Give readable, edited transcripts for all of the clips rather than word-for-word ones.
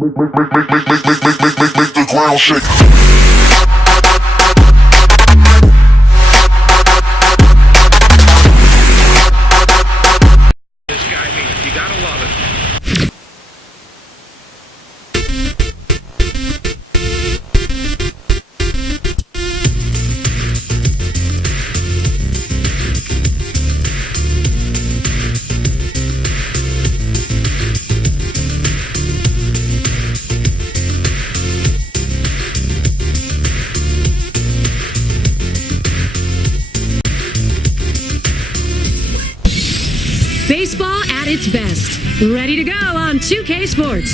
Make the ground shake. This guy means you gotta love it. Baseball at its best. Ready to go on 2K Sports.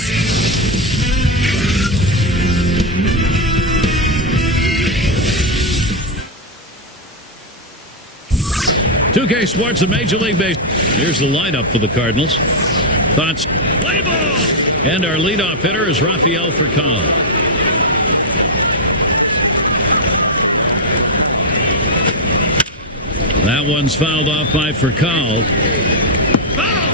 .2K Sports and Major League Baseball. Here's the lineup for the Cardinals. Thoughts? Play ball! And our leadoff hitter is Rafael Furcal. That one's fouled off by Furcal. Foul!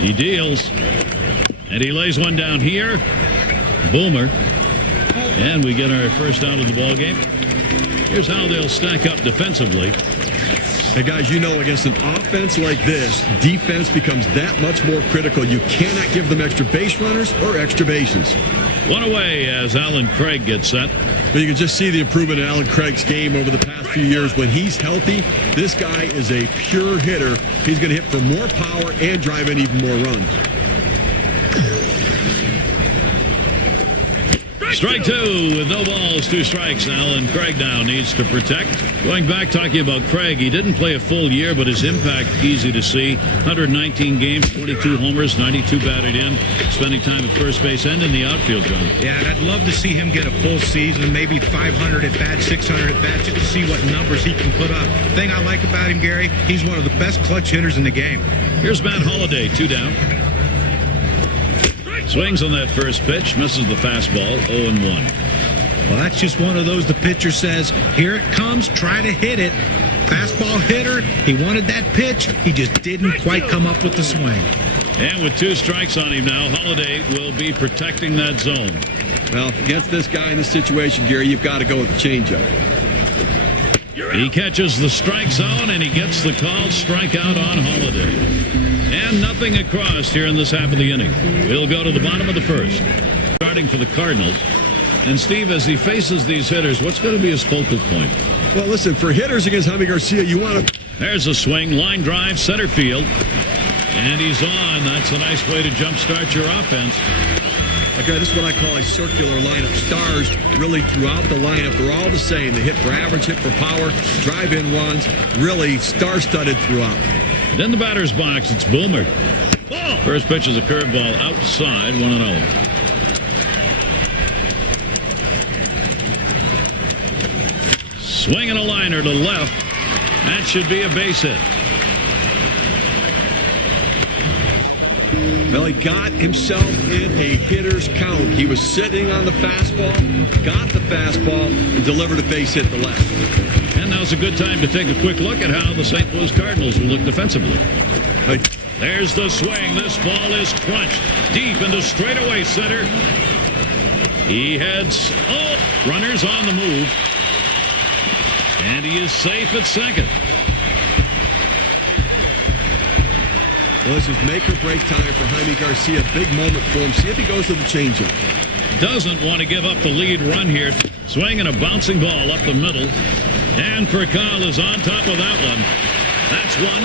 He deals. And he lays one down here. Boomer. And we get our first out of the ball game. Here's how they'll stack up defensively. Hey, guys, you know, against an offense like this, defense becomes that much more critical. You cannot give them extra base runners or extra bases. One away as Alan Craig gets set. But you can just see the improvement in Alan Craig's game over the past few years. When he's healthy, this guy is a pure hitter. He's going to hit for more power and drive in even more runs. Strike two with no balls, 2 strikes. Alan Craig now needs to protect. Going back, talking about Craig, he didn't play a full year, but his impact easy to see. 119 games, 22 homers, 92 batted in, spending time at first base and in the outfield, John. Yeah, and I'd love to see him get a full season, maybe 500 at bat, 600 at bat, just to see what numbers he can put up. The thing I like about him, Gary, he's one of the best clutch hitters in the game. Here's Matt Holliday, 2 down. Swings on that first pitch, misses the fastball, 0-1. Well, that's just one of those the pitcher says, here it comes, try to hit it. Fastball hitter, he wanted that pitch, he just didn't quite come up with the swing. And with 2 strikes on him now, Holliday will be protecting that zone. Well, against this guy in this situation, Gary, you've got to go with the changeup. He catches the strike zone, and he gets the called strikeout on Holliday. And nothing across here in this half of the inning. We'll go to the bottom of the first. Starting for the Cardinals. And Steve, as he faces these hitters, what's going to be his focal point? Well, listen, for hitters against Jaime Garcia, you want to... There's a swing, line drive, center field. And he's on. That's a nice way to jumpstart your offense. Okay, this is what I call a circular lineup. Stars really throughout the lineup, they're all the same. They hit for average, hit for power, drive-in runs, really star-studded throughout. Then the batter's box, it's Boomer. Ball. First pitch is a curveball outside, 1-0. Swinging a liner to left. That should be a base hit. Well, he got himself in a hitter's count. He was sitting on the fastball, got the fastball, and delivered a base hit to left. And now's a good time to take a quick look at how the St. Louis Cardinals will look defensively. There's the swing. This ball is crunched deep into straightaway center. He heads all runners on the move. And he is safe at second. Well, this is make or break time for Jaime Garcia. Big moment for him. See if he goes to the changeup. Doesn't want to give up the lead run here. Swinging a bouncing ball up the middle. And Furcal is on top of that one. That's one.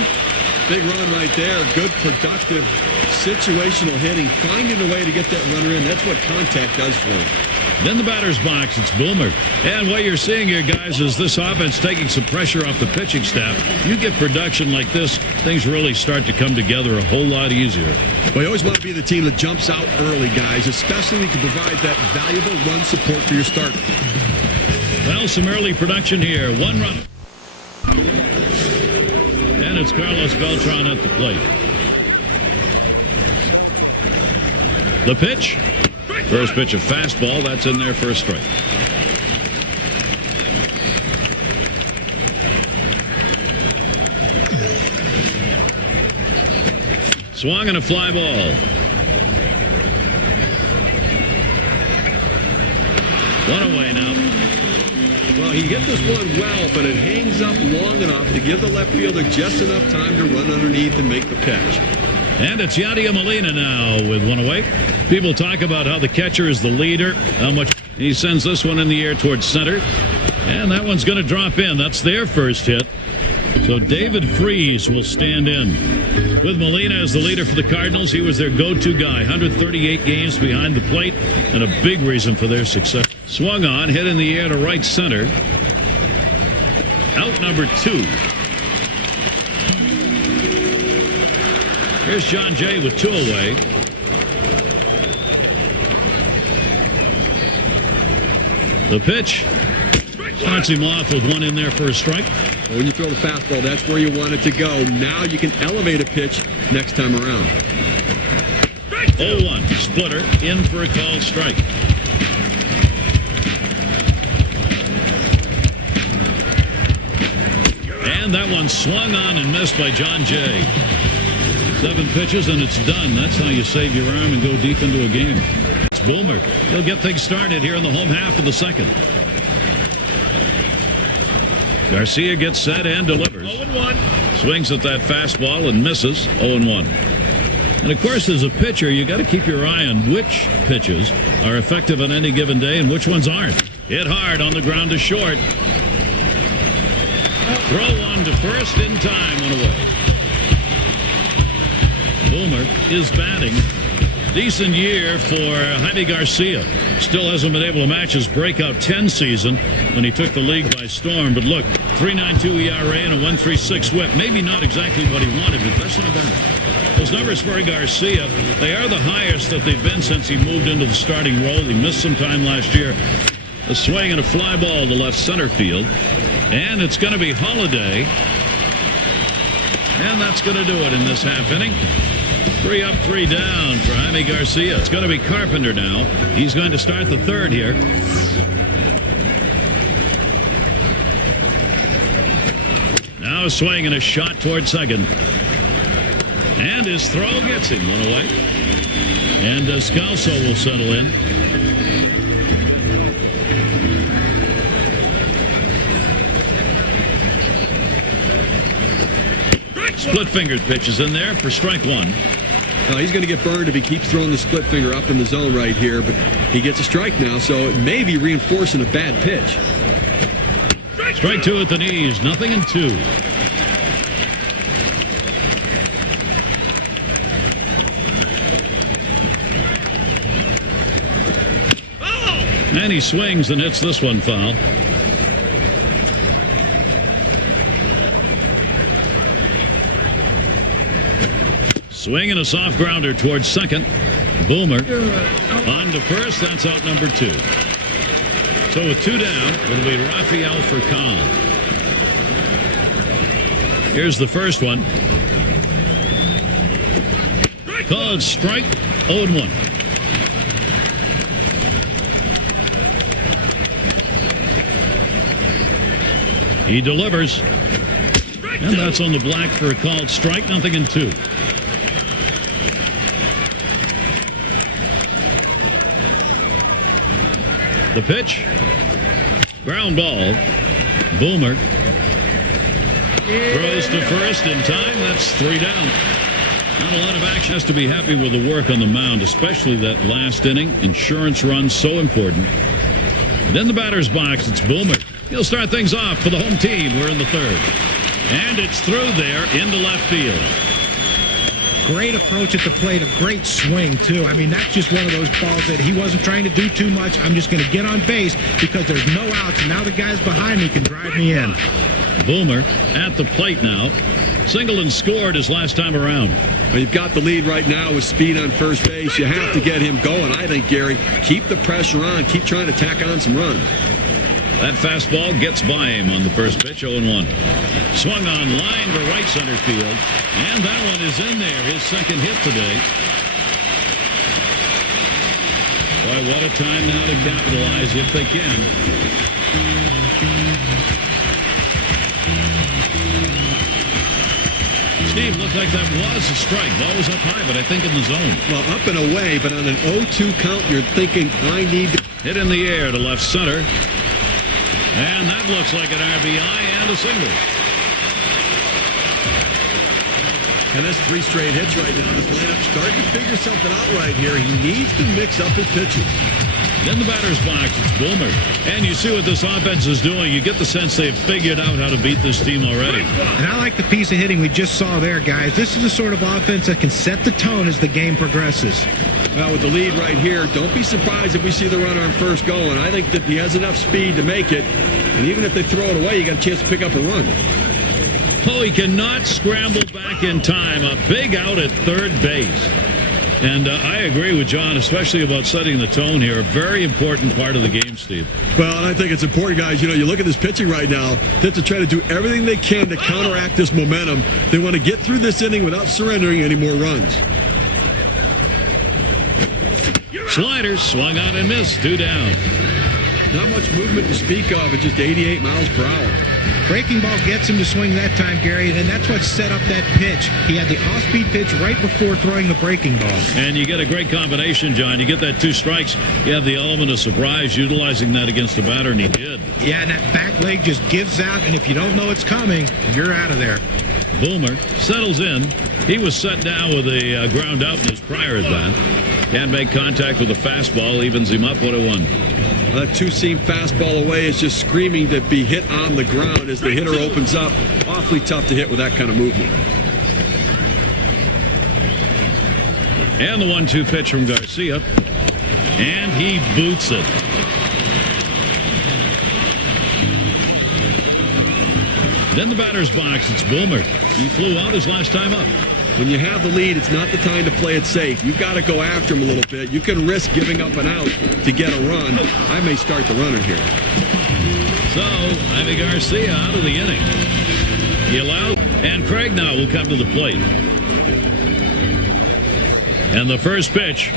Big run right there. Good, productive, situational hitting. Finding a way to get that runner in. That's what contact does for him. Then the batter's box, it's Boomer. And what you're seeing here, guys, is this offense taking some pressure off the pitching staff. You get production like this, things really start to come together a whole lot easier. Well, you always want to be the team that jumps out early, guys, especially to provide that valuable run support for your starter. Well, some early production here. 1 run. And it's Carlos Beltran at the plate. The pitch. First pitch, a fastball. That's in there for a strike. Swung and a fly ball. One away now. Well, he hit this one well, but it hangs up long enough to give the left fielder just enough time to run underneath and make the catch. And it's Yadier Molina now with one away. People talk about how the catcher is the leader, how much he sends this one in the air towards center. And that one's going to drop in. That's their first hit. So David Freese will stand in. With Molina as the leader for the Cardinals, he was their go-to guy. 138 games behind the plate and a big reason for their success. Swung on, hit in the air to right center. Out number 2. Here's John Jay with 2 away. The pitch starts him off with one in there for a strike. Well, when you throw the fastball, that's where you want it to go. Now you can elevate a pitch next time around. 0-1, splitter, in for a called strike. And that one swung on and missed by John Jay. 7 pitches and it's done. That's how you save your arm and go deep into a game. It's Boomer. He'll get things started here in the home half of the second. Garcia gets set and delivers. 0-1. Swings at that fastball and misses. 0-1. And of course, as a pitcher, you got to keep your eye on which pitches are effective on any given day and which ones aren't. Hit hard on the ground to short. Throw one to first in time, one away. Boomer is batting. Decent year for Jaime Garcia. Still hasn't been able to match his breakout 10 season when he took the league by storm. But look, 3.92 ERA and a 1.36 whip. Maybe not exactly what he wanted, but that's not bad. Those numbers for Garcia, they are the highest that they've been since he moved into the starting role. He missed some time last year. A swing and a fly ball to left center field. And it's going to be Holiday. And that's going to do it in this half inning. 3 up, 3 down for Jaime Garcia. It's going to be Carpenter now. He's going to start the third here. Now a swing and a shot toward second. And his throw gets him one away. And Descalso will settle in. Split-fingered pitch is in there for strike 1. He's going to get burned if he keeps throwing the split finger up in the zone right here, but he gets a strike now, so it may be reinforcing a bad pitch. Strike 2 at the knees, 0-2. And he swings and hits this one foul. Swing and a soft grounder towards second. Boomer on to first. That's out number 2. So with 2 down, it'll be Rafael Furcal. Here's the first one. Called strike. 0-1. He delivers. And that's on the black for a called strike. 0-2. The pitch. Ground ball. Boomer throws to first in time. That's 3 down. Not a lot of action. Has to be happy with the work on the mound, especially that last inning. Insurance run, so important. And in the batter's box, it's Boomer. He'll start things off for the home team. We're in the third. And it's through there into left field. Great approach at the plate, a great swing, too. I mean, that's just one of those balls that he wasn't trying to do too much. I'm just going to get on base because there's no outs, and now the guys behind me can drive me in. Boomer at the plate now. Singled and scored his last time around. Well, you've got the lead right now with speed on first base. You have to get him going, I think, Gary. Keep the pressure on. Keep trying to tack on some runs. That fastball gets by him on the first pitch, 0-1. Swung on line to right center field. And that one is in there, his second hit today. Boy, what a time now to capitalize if they can. Steve, looked like that was a strike. Ball was up high, but I think in the zone. Well, up and away, but on an 0-2 count, you're thinking, I need to... Hit in the air to left center. And that looks like an RBI and a single. And that's 3 straight hits right now. This lineup's starting to figure something out right here. He needs to mix up his pitching. In the batter's box, it's Boomer. And you see what this offense is doing. You get the sense they've figured out how to beat this team already. And I like the piece of hitting we just saw there, guys. This is the sort of offense that can set the tone as the game progresses. Well, with the lead right here, don't be surprised if we see the runner on first going. I think that he has enough speed to make it. And even if they throw it away, you got a chance to pick up a run. Oh, he cannot scramble back in time. A big out at third base. And I agree with John, especially about setting the tone here. A very important part of the game, Steve. Well, and I think it's important, guys. You know, you look at this pitching right now, that to try to do everything they can to counteract this momentum. They want to get through this inning without surrendering any more runs. Sliders swung on and missed. 2 down. Not much movement to speak of at just 88 miles per hour. Breaking ball gets him to swing that time, Gary, and that's what set up that pitch. He had the off-speed pitch right before throwing the breaking ball. And you get a great combination, John. You get that 2 strikes. You have the element of surprise, utilizing that against the batter, and he did. Yeah, and that back leg just gives out, and if you don't know it's coming, you're out of there. Boomer settles in. He was set down with a ground out in his prior at bat. Can't make contact with a fastball, evens him up 1-1. That 2-seam fastball away is just screaming to be hit on the ground as the hitter opens up. Awfully tough to hit with that kind of movement. And the 1-2 pitch from Garcia. And he boots it. In the batter's box, it's Boomer. He flew out his last time up. When you have the lead, it's not the time to play it safe. You've got to go after him a little bit. You can risk giving up an out to get a run. I may start the runner here. So, Ivy Garcia out of the inning. He allowed, and Craig now will come to the plate. And the first pitch.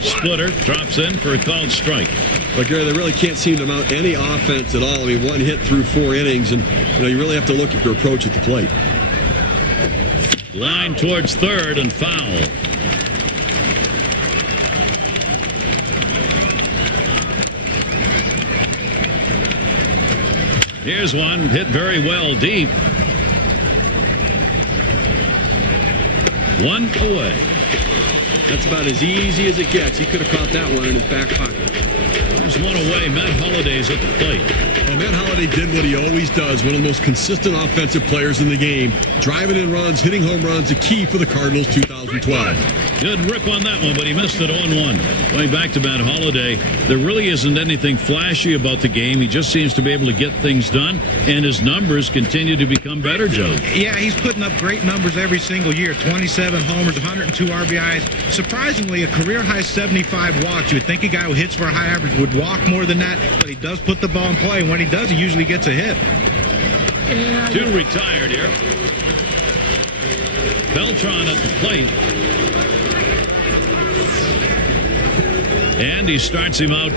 Splitter drops in for a called strike. But Gary, they really can't seem to mount any offense at all. I mean, 1 hit through 4 innings, and you really have to look at your approach at the plate. Line towards third and foul. Here's one hit very well deep. 1 away. That's about as easy as it gets. He could have caught that one in his back pocket. There's 1 away. Matt Holliday's at the plate. Well, Matt Holliday did what he always does, one of the most consistent offensive players in the game. Driving in runs, hitting home runs, the key for the Cardinals 2012. Good rip on that one, but he missed it 0-1. Going back to Matt Holliday, there really isn't anything flashy about the game. He just seems to be able to get things done, and his numbers continue to become better, Joe. Yeah, he's putting up great numbers every single year. 27 homers, 102 RBIs. Surprisingly, a career-high 75 walks. You would think a guy who hits for a high average would walk more than that, but he does put the ball in play, and when he does, he usually gets a hit. 2 retired here. Beltran at the plate. And he starts him out.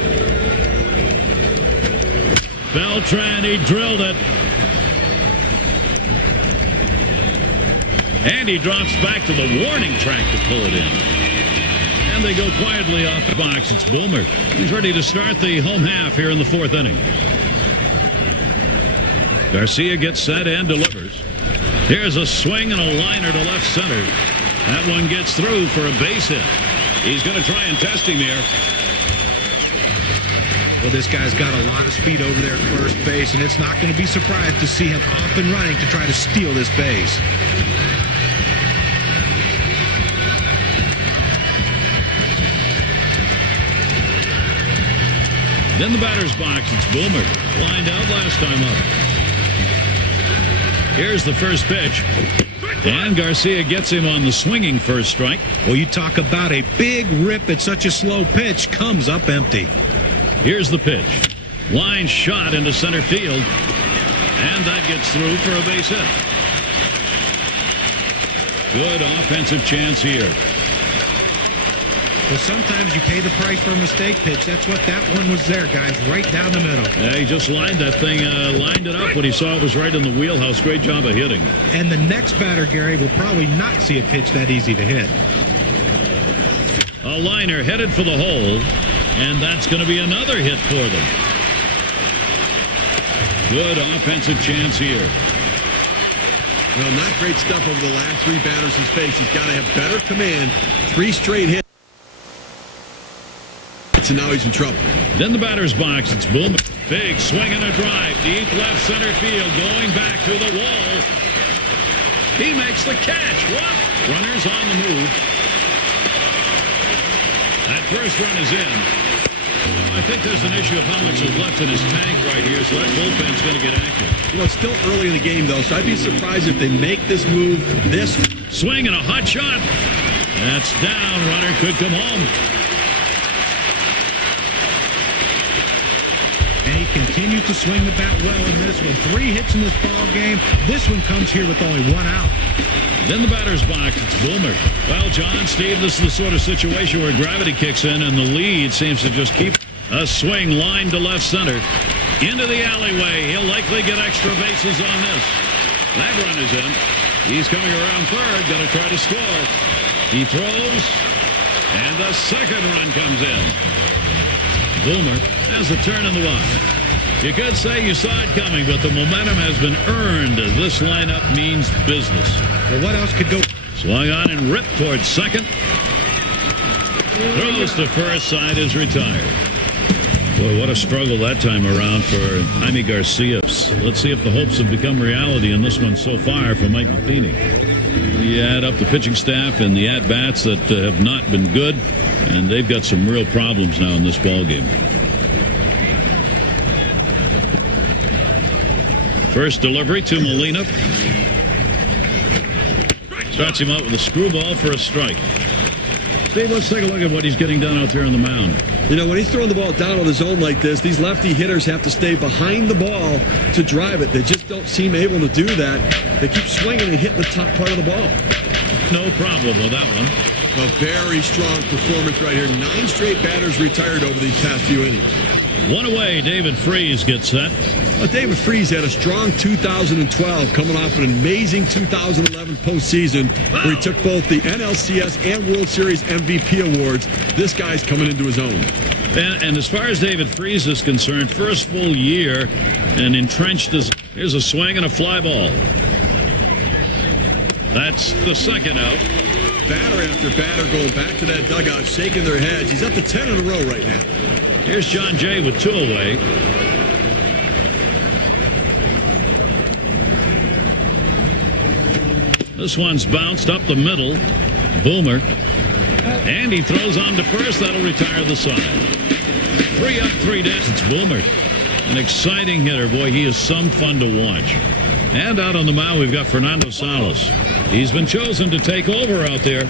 Beltran, he drilled it. And he drops back to the warning track to pull it in. And they go quietly off the box. It's Boomer. He's ready to start the home half here in the 4th inning. Garcia gets set and delivers. Here's a swing and a liner to left center. That one gets through for a base hit. He's going to try and test him here. Well, this guy's got a lot of speed over there at first base, and it's not going to be surprised to see him off and running to try to steal this base. In the batter's box, it's Boomer. Lined out last time up. Here's the first pitch. And Garcia gets him on the swinging first strike. Well, you talk about a big rip at such a slow pitch, comes up empty. Here's the pitch. Line shot into center field. And that gets through for a base hit. Good offensive chance here. Well, sometimes you pay the price for a mistake pitch. That's what that one was there, guys, right down the middle. Yeah, he just lined that thing, lined it up when he saw it was right in the wheelhouse. Great job of hitting. And the next batter, Gary, will probably not see a pitch that easy to hit. A liner headed for the hole, and that's going to be another hit for them. Good offensive chance here. Well, not great stuff over the last three batters he's faced. He's got to have better command. 3 straight hits. And now he's in trouble. Then the batter's box. It's Boomer. Big swing and a drive. Deep left center field. Going back to the wall. He makes the catch. What? Runners on the move. That first run is in. I think there's an issue of how much is left in his tank right here, so that bullpen's going to get active. You know, it's still early in the game, though, so I'd be surprised if they make this move this. Swing and a hot shot. That's down. Runner could come home. And he continued to swing the bat well in this one. 3 hits in this ball game. This one comes here with only 1 out. Then the batter's box. It's Boomer. Well, John, Steve, this is the sort of situation where gravity kicks in and the lead seems to just keep a swing line to left center. Into the alleyway. He'll likely get extra bases on this. That run is in. He's coming around third. Going to try to score. He throws. And the second run comes in. Boomer has the turn in the box. You could say you saw it coming, but the momentum has been earned. This lineup means business. Well, what else could go? Swung on and ripped towards second. Throws to first. Side is retired. Boy, what a struggle that time around for Jaime Garcia. Let's see if the hopes have become reality in this one so far for Mike Matheny. You add up the pitching staff and the at-bats that have not been good, and they've got some real problems now in this ballgame. First delivery to Molina. Starts him out with a screwball for a strike. Steve, let's take a look at what he's getting done out there on the mound. You know, when he's throwing the ball down on the zone like this, these lefty hitters have to stay behind the ball to drive it. They just don't seem able to do that. They keep swinging and hitting the top part of the ball. No problem with that one. A very strong performance right here. 9 straight batters retired over these past few innings. One away, David Freese gets set. Well, David Freese had a strong 2012, coming off an amazing 2011 postseason where he took both the NLCS and World Series MVP awards. This guy's coming into his own. And as far as David Freese is concerned, first full year and entrenched as... Here's a swing and a fly ball. That's the second out. Batter after batter going back to that dugout, shaking their heads. He's up to 10 in a row right now. Here's John Jay with 2 away. This one's bounced up the middle. Boomer. And he throws on to first. That'll retire the side. 3 up, 3 down. It's Boomer. An exciting hitter. Boy, he is some fun to watch. And out on the mound, we've got Fernando Salas. He's been chosen to take over out there.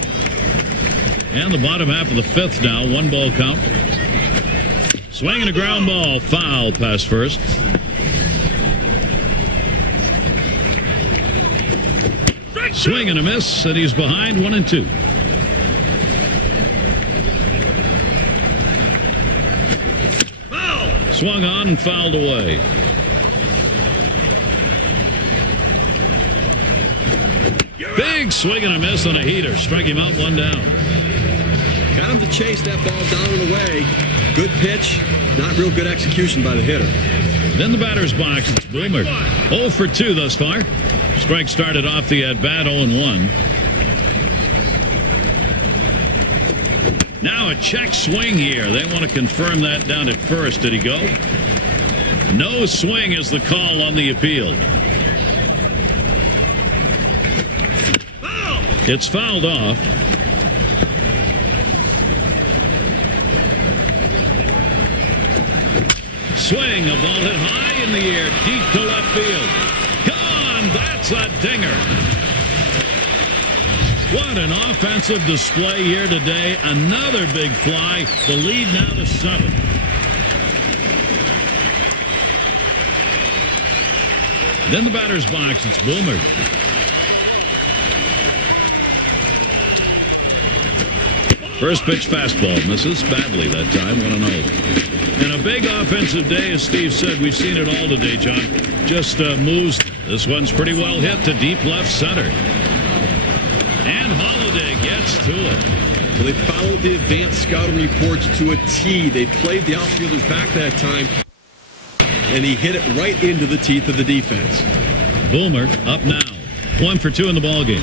And the bottom half of the 5th now. 1 ball count. Swinging a ground ball. Foul past first. Swing and a miss, and he's behind 1-2. Foul! Swung on and fouled away. Big swing and a miss on a heater. Strike him out, 1 down. Got him to chase that ball down and away. Good pitch, not real good execution by the hitter. Then the batter's box. It's Boomer. 0 for 2 thus far. Strike started off the at-bat 0-1. Now a check swing here. They want to confirm that down at first. Did he go? No swing is the call on the appeal. Foul! It's fouled off. Swing, a ball hit high in the air, deep to left field. Gone! That's a dinger. What an offensive display here today. Another big fly. The lead now to 7. Then the batter's box. It's Boomer. First pitch fastball misses badly that time, 1-0. And a big offensive day, as Steve said. We've seen it all today, John. Just moves. This one's pretty well hit to deep left center. And Holiday gets to it. Well, they followed the advanced scouting reports to a T. They played the outfielders back that time, and he hit it right into the teeth of the defense. Boomer up now. 1 for 2 in the ballgame.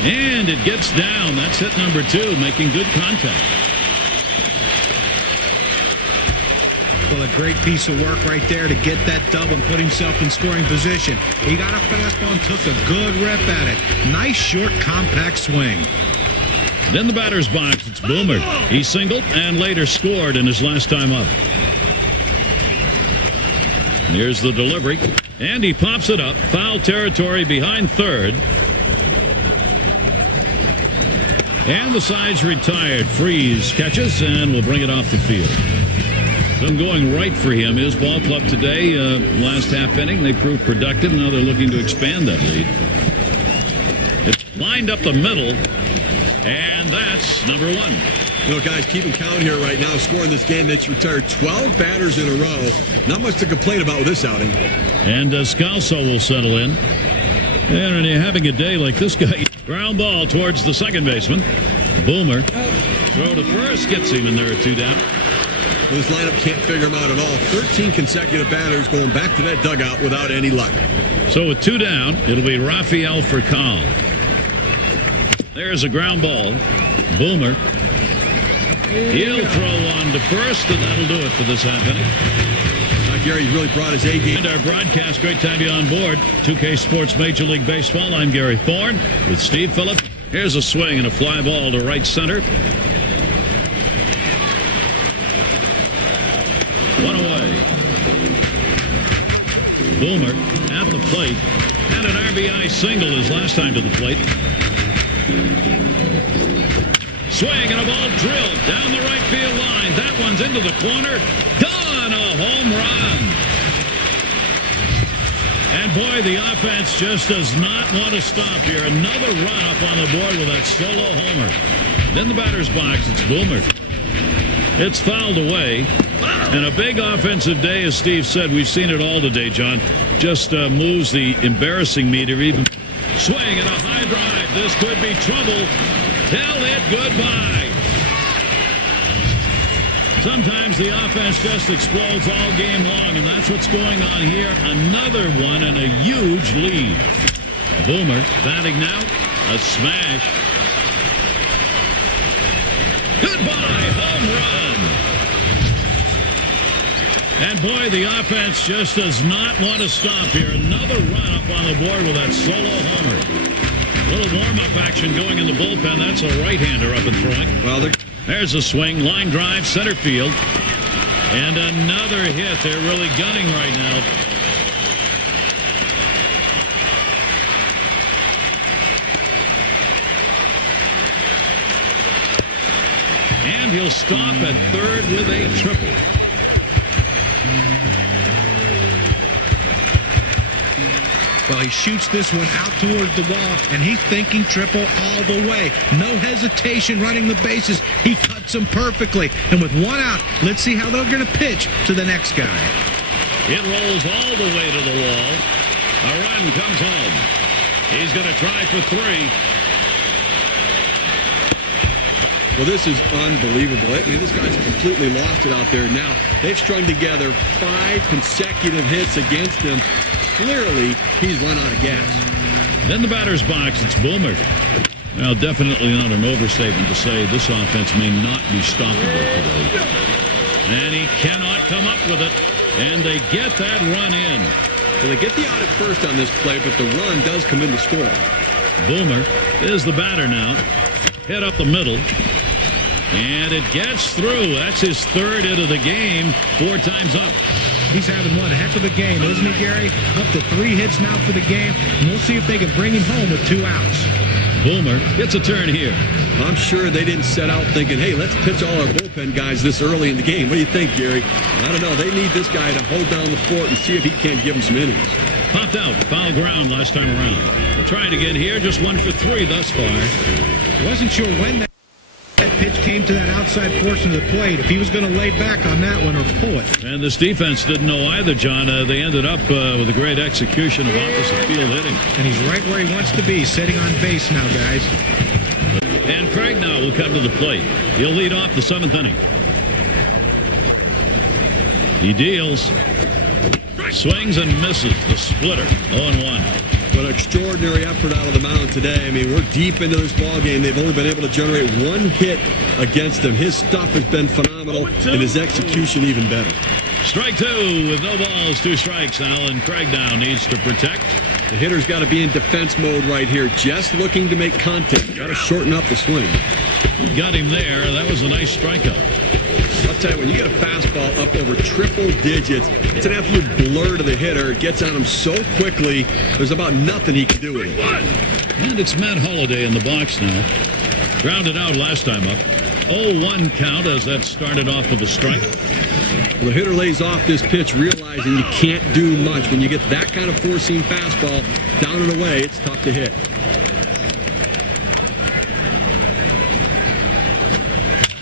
And it gets down. That's hit number 2, making good contact. Well, a great piece of work right there to get that double and put himself in scoring position. He got a fastball and took a good rip at it. Nice, short, compact swing. Then the batter's box. It's Boomer. He singled and later scored in his last time up. Here's the delivery. And he pops it up. Foul territory behind third. And the side's retired. Freeze catches and will bring it off the field. Them going right for him. His ball club today, last half inning, they proved productive. Now they're looking to expand that lead. It's lined up the middle, and that's number 1. You know, guys, keeping count here right now, scoring this game. That's retired 12 batters in a row. Not much to complain about with this outing. And Scalzo will settle in. And when you're having a day like this guy, ground ball towards the second baseman. Boomer. Throw to first, gets him, and there are 2 down. Well, this lineup can't figure him out at all. 13 consecutive batters going back to that dugout without any luck. So with 2 down, it'll be Rafael Furcal. There's a ground ball. Boomer. He'll throw on to first, and that'll do it for this half inning. Gary really brought his A game. And our broadcast, great to have you on board. 2K Sports Major League Baseball. I'm Gary Thorne with Steve Phillips. Here's a swing and a fly ball to right center. 1 away. Boomer at the plate. Had an RBI single his last time to the plate. Swing and a ball drilled down the right field line. That one's into the corner. Gone, a home run. And boy, the offense just does not want to stop here. Another run up on the board with that solo homer. Then the batter's box, it's Boomer. It's fouled away. And a big offensive day, as Steve said. We've seen it all today, John. Just moves the embarrassing meter even. Swing and a high drive. This could be trouble. Tell it goodbye. Sometimes the offense just explodes all game long, and that's what's going on here. Another one and a huge lead. Boomer batting now. A smash. Goodbye, home run. And boy, the offense just does not want to stop here. Another run up on the board with that solo homer. Little warm-up action going in the bullpen. That's a right-hander up and throwing. Well, there's a swing, line drive, center field. And another hit. They're really gunning right now. And he'll stop at third with a triple. Well, he shoots this one out towards the wall, and he's thinking triple all the way. No hesitation running the bases. He cuts them perfectly. And with 1 out, let's see how they're going to pitch to the next guy. It rolls all the way to the wall. A run comes home. He's going to try for 3. Well, this is unbelievable. I mean, this guy's completely lost it out there. Now, they've strung together 5 consecutive hits against him. Clearly, he's run out of gas. Then the batter's box, it's Boomer. Well, definitely not an overstatement to say this offense may not be stoppable today. And he cannot come up with it. And they get that run in. So they get the out at first on this play, but the run does come in to score. Boomer is the batter now. Hit up the middle. And it gets through. That's his 3rd hit of the game. 4 times up. He's having one heck of a game, isn't he, Gary? Up to 3 hits now for the game. And we'll see if they can bring him home with 2 outs. Boomer gets a turn here. I'm sure they didn't set out thinking, hey, let's pitch all our bullpen guys this early in the game. What do you think, Gary? I don't know. They need this guy to hold down the fort and see if he can't give them some innings. Popped out. Foul ground last time around. We'll try it again here. Just 1 for 3 thus far. Wasn't sure when that pitch came to that outside portion of the plate. If he was going to lay back on that one or pull it. And this defense didn't know either, John. They ended up with a great execution of opposite field hitting. And he's right where he wants to be, sitting on base now, guys. And Craig now will come to the plate. He'll lead off the 7th inning. He deals. Swings and misses the splitter. 0-1. But an extraordinary effort out of the mound today. I mean, we're deep into this ball game. They've only been able to generate 1 hit against him. His stuff has been phenomenal, and his execution even better. Strike 2 with no balls, 2 strikes now, and Craig now needs to protect. The hitter's got to be in defense mode right here, just looking to make contact. Got to shorten up the swing. Got him there. That was a nice strikeout. I'll tell you, when you get a fastball up over triple digits, it's an absolute blur to the hitter. It gets on him so quickly, there's about nothing he can do with it. And it's Matt Holliday in the box now. Grounded out last time up. 0-1 count as that started off with a strike. Well, the hitter lays off this pitch, realizing you can't do much. When you get that kind of four-seam fastball down and away, it's tough to hit.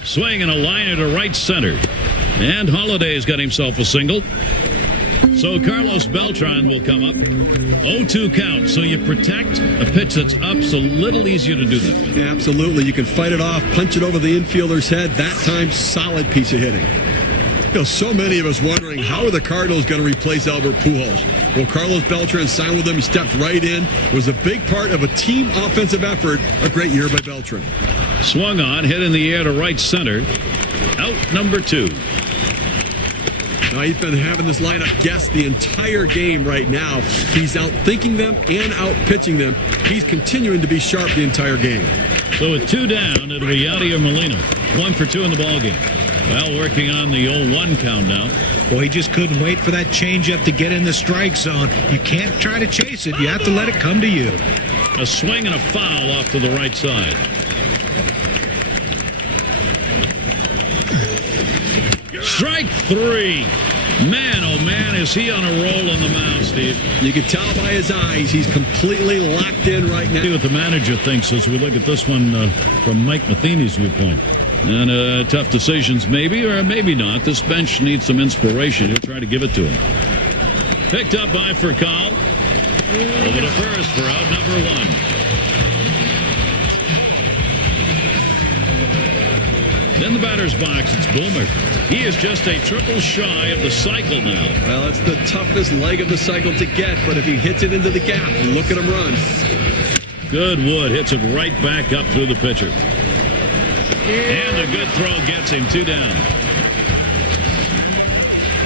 Swing and a liner to right center. And Holliday's got himself a single. So Carlos Beltran will come up. 0-2 count. So you protect a pitch that's up. It's a little easier to do that with. Absolutely. You can fight it off, punch it over the infielder's head. That time, solid piece of hitting. You know, so many of us wondering, how are the Cardinals going to replace Albert Pujols? Well, Carlos Beltran signed with them. He stepped right in. Was a big part of a team offensive effort. A great year by Beltran. Swung on, hit in the air to right center. Out number 2. Now, he's been having this lineup guess the entire game right now. He's out thinking them and out pitching them. He's continuing to be sharp the entire game. So with 2 down, it'll be Yadier Molina. 1 for 2 in the ballgame. Well, working on the 0-1 count now. Well, he just couldn't wait for that changeup to get in the strike zone. You can't try to chase it. You have to let it come to you. A swing and a foul off to the right side. Strike 3. Man, oh man, is he on a roll on the mound, Steve. You can tell by his eyes he's completely locked in right now. See what the manager thinks as we look at this one from Mike Matheny's viewpoint. And tough decisions maybe or maybe not. This bench needs some inspiration. He'll try to give it to him. Picked up by Furcal. Over to first for out number 1. In the batter's box, it's Boomer. He is just a triple shy of the cycle now. Well, it's the toughest leg of the cycle to get, but if he hits it into the gap, look at him run. Goodwood hits it right back up through the pitcher. And a good throw gets him 2 down.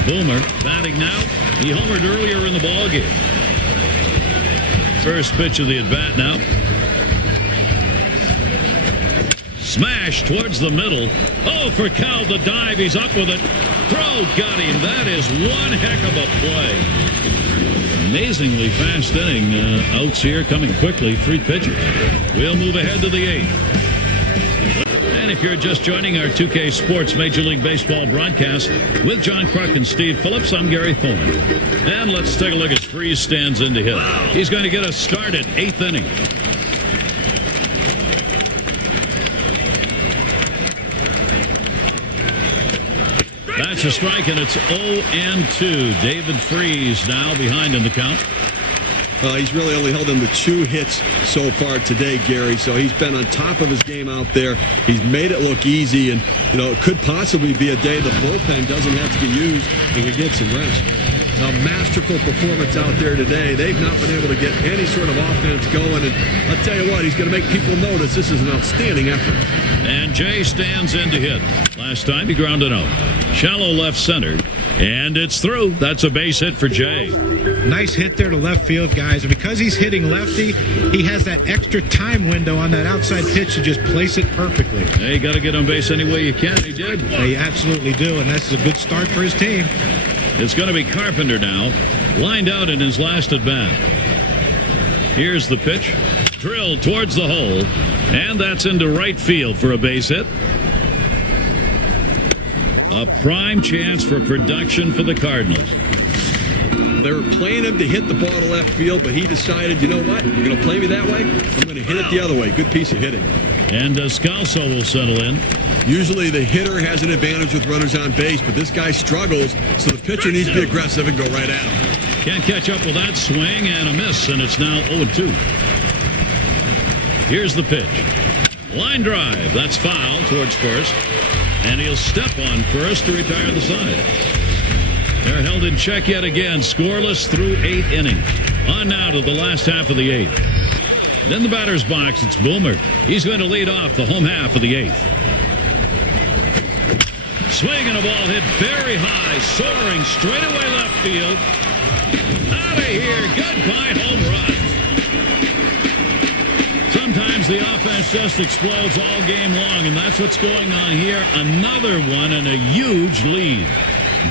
Boomer batting now. He homered earlier in the ballgame. First pitch of the at-bat now. Smash towards the middle. Oh, for Cal, the dive. He's up with it. Throw got him. That is one heck of a play. Amazingly fast inning. Outs here coming quickly. 3 pitches. We'll move ahead to the 8th. And if you're just joining our 2K Sports Major League Baseball broadcast with John Kruk and Steve Phillips, I'm Gary Thorne. And let's take a look as Freese stands in to hit. He's going to get us started. 8th inning. That's a strike, and it's 0-2. David Freese now behind in the count. He's really only held him to 2 hits so far today, Gary. So he's been on top of his game out there. He's made it look easy, and it could possibly be a day the bullpen doesn't have to get used and can get some rest. A masterful performance out there today. They've not been able to get any sort of offense going, and I'll tell you what, he's going to make people notice this is an outstanding effort. And Jay stands in to hit. Last time he grounded out. Shallow left center, and it's through. That's a base hit for Jay. Nice hit there to left field, guys. And because he's hitting lefty, he has that extra time window on that outside pitch to just place it perfectly. Hey, you got to get on base any way you can. He did. They absolutely do, and that's a good start for his team. It's going to be Carpenter now, lined out in his last at-bat. Here's the pitch. Drilled towards the hole, and that's into right field for a base hit. A prime chance for production for the Cardinals. They They were playing him to hit the ball to left field, but he decided, you know what? You're going to play me that way? I'm going to hit it the other way. Good piece of hitting. And Scalzo will settle in. Usually the hitter has an advantage with runners on base, but this guy struggles, so the pitcher needs to be aggressive and go right at him. Can't catch up with that swing, and a miss, and it's now 0-2. Here's the pitch. Line drive. That's foul towards first. And he'll step on first to retire the side. They're held in check yet again, scoreless through 8 innings. On now to the last half of the 8th. Then the batter's box, it's Boomer. He's going to lead off the home half of the 8th. Swing and a ball hit very high, soaring straight away left field. Out of here, goodbye home run. Sometimes the offense just explodes all game long, and that's what's going on here. Another one and a huge lead.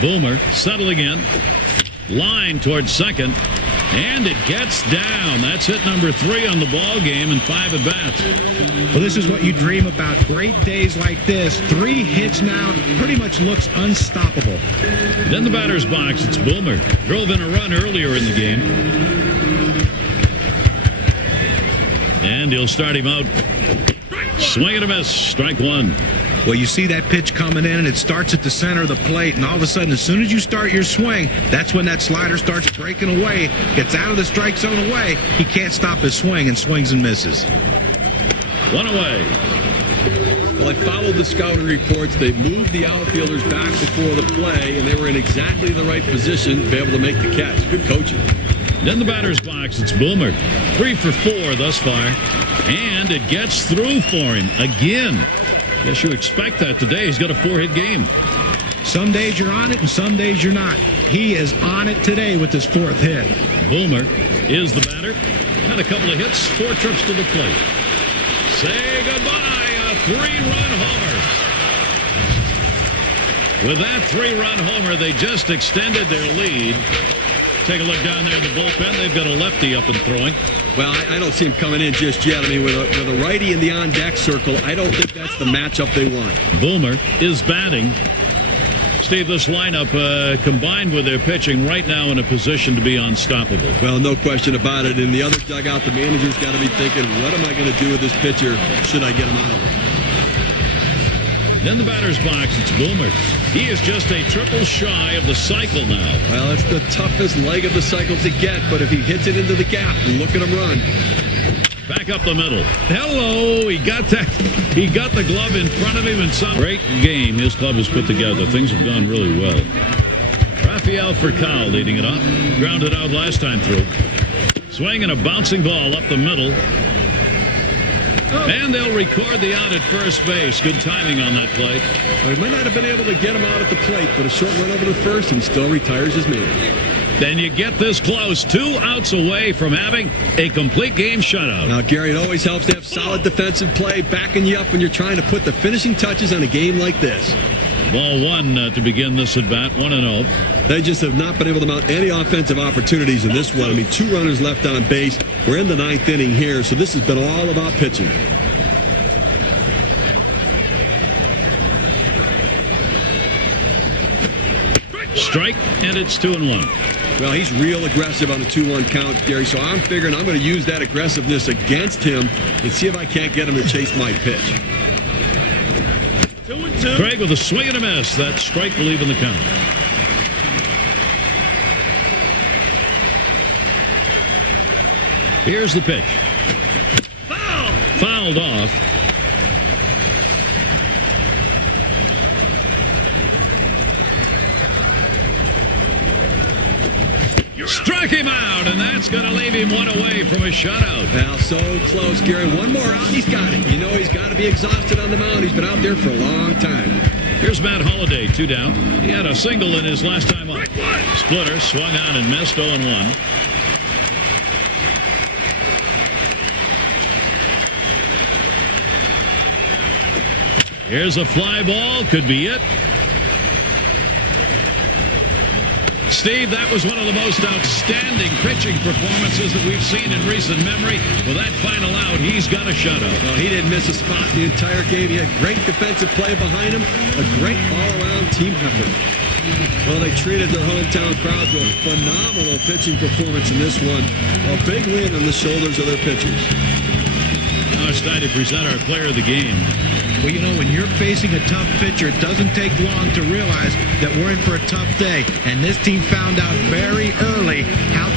Boomer settling in. Line towards second. And it gets down. That's hit number 3 on the ball game and 5 at-bats. Well, this is what you dream about. Great days like this. 3 hits now. Pretty much looks unstoppable. Then the batter's box. It's Boomer. Drove in a run earlier in the game. And he'll start him out. Swing and a miss. Strike 1. Well, you see that pitch coming in, and it starts at the center of the plate, and all of a sudden, as soon as you start your swing, that's when that slider starts breaking away, gets out of the strike zone away. He can't stop his swing, and swings and misses. 1 away. Well, they followed the scouting reports. They moved the outfielders back before the play, and they were in exactly the right position to be able to make the catch. Good coaching. Then the batter's box. It's Boomer. 3 for 4 thus far. And it gets through for him again. Guess you expect that today. He's got a 4-hit game. Some days you're on it, and some days you're not. He is on it today with his 4th hit. Boomer is the batter. Had a couple of hits, 4 trips to the plate. Say goodbye, a 3-run homer. With that 3-run homer, they just extended their lead. Take a look down there in the bullpen. They've got a lefty up and throwing. Well, I don't see him coming in just yet. I mean, with a righty in the on-deck circle, I don't think that's the matchup they want. Boomer is batting. Steve, this lineup, combined with their pitching, right now in a position to be unstoppable. Well, no question about it. In the other dugout, the manager's got to be thinking, what am I going to do with this pitcher? Should I get him out of it? Then the batter's box, it's Boomer. He is just a triple shy of the cycle now. Well, it's the toughest leg of the cycle to get, but if he hits it into the gap, look at him run. Back up the middle. Hello, he got that. He got the glove in front of him, and some great game his club has put together. Things have gone really well. Rafael Furcal leading it off. Grounded out last time through. Swing and a bouncing ball up the middle. And they'll record the out at first base. Good timing on that play. Well, he might not have been able to get him out at the plate, but a short run over to first and still retires his man. Then you get this close, 2 outs away from having a complete game shutout. Now, Gary, it always helps to have solid defensive play backing you up when you're trying to put the finishing touches on a game like this. Ball 1 to begin this at bat, 1-0. They just have not been able to mount any offensive opportunities in this one. I mean, 2 runners left on base. We're in the 9th inning here, so this has been all about pitching. Strike, and it's 2-1. Well, he's real aggressive on the 2-1 count, Gary, so I'm figuring I'm going to use that aggressiveness against him and see if I can't get him to chase my pitch. 2-2. Craig with a swing and a miss. That strike will even the count. Here's the pitch. Foul! Fouled off. Struck him out, and that's going to leave him 1 away from a shutout. Well, so close, Gary. 1 more out, and he's got it. You know he's got to be exhausted on the mound. He's been out there for a long time. Here's Matt Holliday, 2 down. He had a single in his last time up. Splitter swung on and missed, 0-1. Here's a fly ball. Could be it. Steve, that was one of the most outstanding pitching performances that we've seen in recent memory. With that final out, he's got a shutout. Well, he didn't miss a spot the entire game. He had great defensive play behind him, a great all-around team effort. Well, they treated their hometown crowd to a phenomenal pitching performance in this one. A big win on the shoulders of their pitchers. Now it's time to present our player of the game. Well, you know, when you're facing a tough pitcher, it doesn't take long to realize that we're in for a tough day. And this team found out very early how